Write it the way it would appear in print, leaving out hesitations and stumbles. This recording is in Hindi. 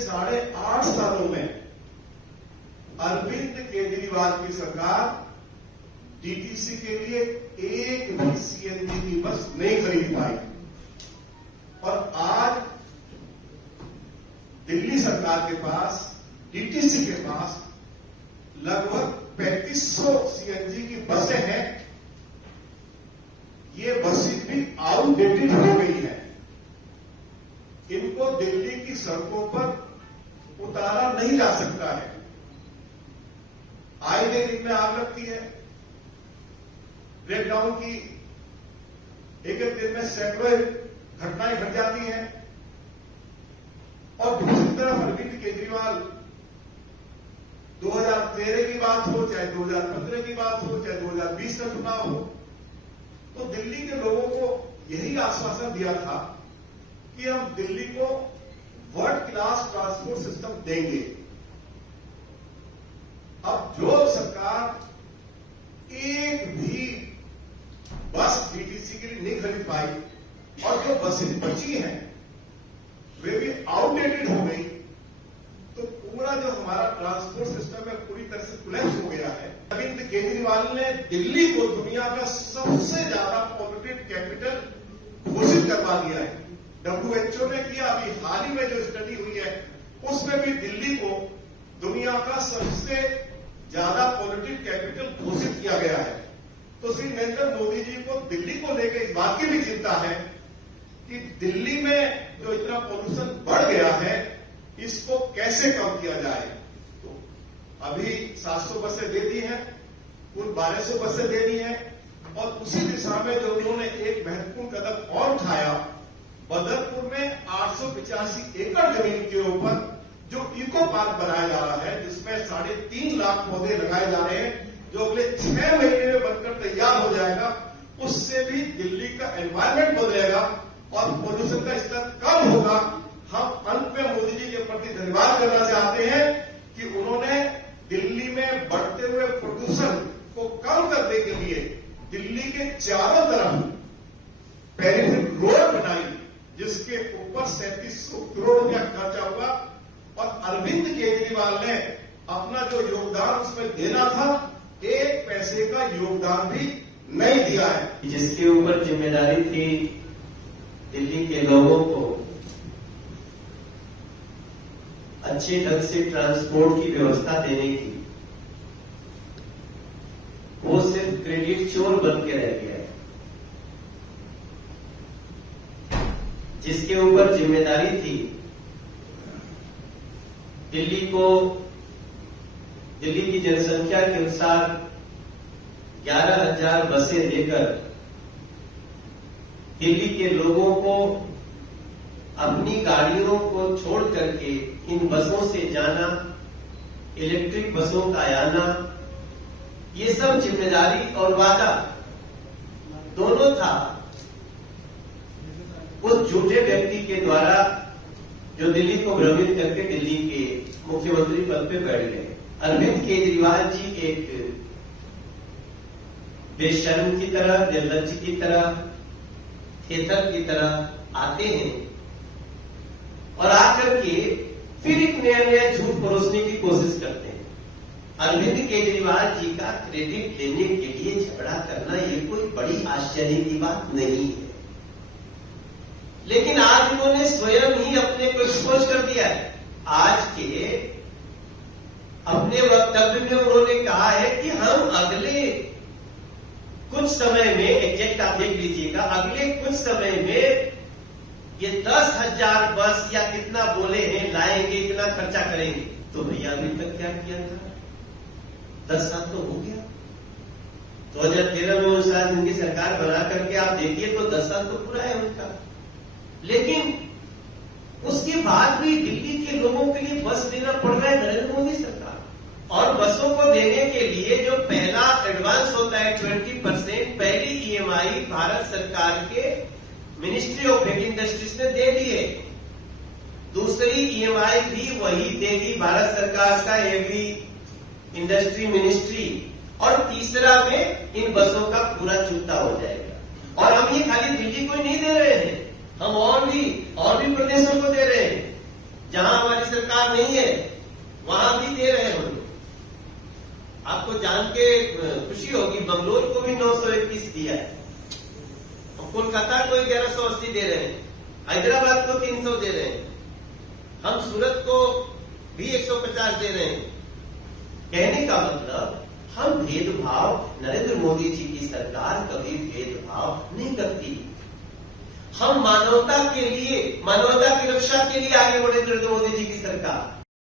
8.5 सालों में अरविंद केजरीवाल की सरकार डीटीसी के लिए एक भी सीएनजी की बस नहीं खरीद पाई। और आज दिल्ली सरकार के पास, डीटीसी के पास लगभग 3500 सीएनजी की बसें हैं। ये बसें भी आउटडेटेड हो गई है। इनको दिल्ली की सड़कों पर उतारा नहीं जा सकता है। आए दिन इनमें आग लगती है, ब्रेकडाउन की एक दिन में सैकड़ों घटनाएं घट जाती हैं। और दूसरी तरफ अरविंद केजरीवाल 2013 की बात हो, चाहे 2015 की बात हो, चाहे 2020 का चुनाव हो, तो दिल्ली के लोगों को यही आश्वासन दिया था कि हम दिल्ली को वर्ल्ड क्लास ट्रांसपोर्ट सिस्टम देंगे। अब जो सरकार एक भी बस डीटीसी के लिए नहीं खरीद पाई और जो बसें बची हैं वे भी आउटडेटेड हो गई, तो पूरा जो हमारा ट्रांसपोर्ट सिस्टम है पूरी तरह से कोलैप्स हो गया है। अरविंद केजरीवाल ने दिल्ली को दुनिया का सबसे ज्यादा पॉल्यूटेड कैपिटल घोषित करवा दिया है। WHO ने किया, अभी हाल ही में जो स्टडी हुई है उसमें भी दिल्ली को दुनिया का सबसे ज्यादा पॉल्यूटेड कैपिटल घोषित किया गया है। तो श्री नरेंद्र मोदी जी को दिल्ली को लेकर इस बात की भी चिंता है कि दिल्ली में जो इतना पॉल्यूशन बढ़ गया है इसको कैसे कम किया जाए। तो अभी 700 बसें दे दी हैं, कुल 1200 बसें देनी है। और उसी दिशा में जो उन्होंने एक महत्वपूर्ण कदम और उठाया, बदरपुर में 885 एकड़ जमीन के ऊपर जो इको पार्क बनाया जा रहा है, जिसमें 3.5 लाख पौधे लगाए जा रहे हैं, जो अगले 6 महीने में बनकर तैयार हो जाएगा। उससे भी दिल्ली का एनवायरमेंट बदलेगा और पोल्यूशन का स्तर कम होगा। हम अंत में मोदी जी के प्रति धन्यवाद करना चाहते हैं कि उन्होंने दिल्ली में बढ़ते हुए प्रदूषण को कम करने के लिए दिल्ली के चारों तरफ पेरिफेरल रोड बनाई, जिसके ऊपर 3700 करोड़ रुपया खर्चा हुआ। और अरविंद केजरीवाल ने अपना जो योगदान उसमें देना था, 1 पैसे का योगदान भी नहीं दिया है। जिसके ऊपर जिम्मेदारी थी दिल्ली के लोगों को अच्छे ढंग से ट्रांसपोर्ट की व्यवस्था देने की, वो सिर्फ क्रेडिट चोर बन के रह गया है। जिसके ऊपर जिम्मेदारी थी दिल्ली की जनसंख्या के अनुसार 11,000 बसें देकर दिल्ली के लोगों को अपनी गाड़ियों को छोड़ करके इन बसों से जाना, इलेक्ट्रिक बसों का आना, ये सब जिम्मेदारी और वादा दोनों था उस झूठे व्यक्ति के द्वारा जो दिल्ली को भ्रमित करके दिल्ली के मुख्यमंत्री पद पे बैठ गए। अरविंद केजरीवाल जी एक बेशर्म की तरह, निर्लज्ज की तरह, खेतर की तरह आते हैं और आकर के फिर एक नया झूठ परोसने की कोशिश करते हैं। अरविंद केजरीवाल जी का क्रेडिट लेने के लिए झगड़ा करना ये कोई बड़ी आश्चर्य की बात नहीं है, लेकिन आज उन्होंने स्वयं ही अपने को एक्सपोज कर दिया है। आज के अपने वक्तव्य में उन्होंने कहा है कि हम अगले कुछ समय में, एग्जैक्ट आप देख लीजिएगा, अगले कुछ समय में ये 10,000 बस या कितना बोले हैं लाएंगे, इतना खर्चा करेंगे। तो भैया अभी तक क्या किया था? 10 साल तो हो गया। 2013 में उस राज उनकी सरकार बना करके आप देखिए तो 10 साल तो पूरा है उनका। लेकिन उसके बाद भी दिल्ली के लोगों के लिए बस देना पड़ रहा है नरेंद्र मोदी सरकार। और बसों को देने के लिए जो पहला एडवांस होता है 20%, पहली ईएमआई भारत सरकार के मिनिस्ट्री ऑफ हेवी इंडस्ट्रीज ने दे दी है। दूसरी ईएमआई भी वही देगी भारत सरकार का हेवी इंडस्ट्री मिनिस्ट्री। और तीसरा में इन बसों का पूरा चुकता हो जाएगा। और हम ये खाली दिल्ली को ही नहीं दे रहे हैं, हम और भी प्रदेशों को दे रहे हैं। जहां हमारी सरकार नहीं है वहां भी दे रहे हैं हम लोग। आपको जान के खुशी होगी, बंगलोर को भी 921 दिया है, और कोलकाता को 1180 दे रहे हैं, हैदराबाद को 300 दे रहे हैं, हम सूरत को भी 150 दे रहे हैं। कहने का मतलब हम भेदभाव, नरेंद्र मोदी जी की सरकार कभी भेदभाव नहीं करती। हम मानवता के लिए, मानवता की रक्षा के लिए आगे बढ़े नरेंद्र मोदी जी की सरकार।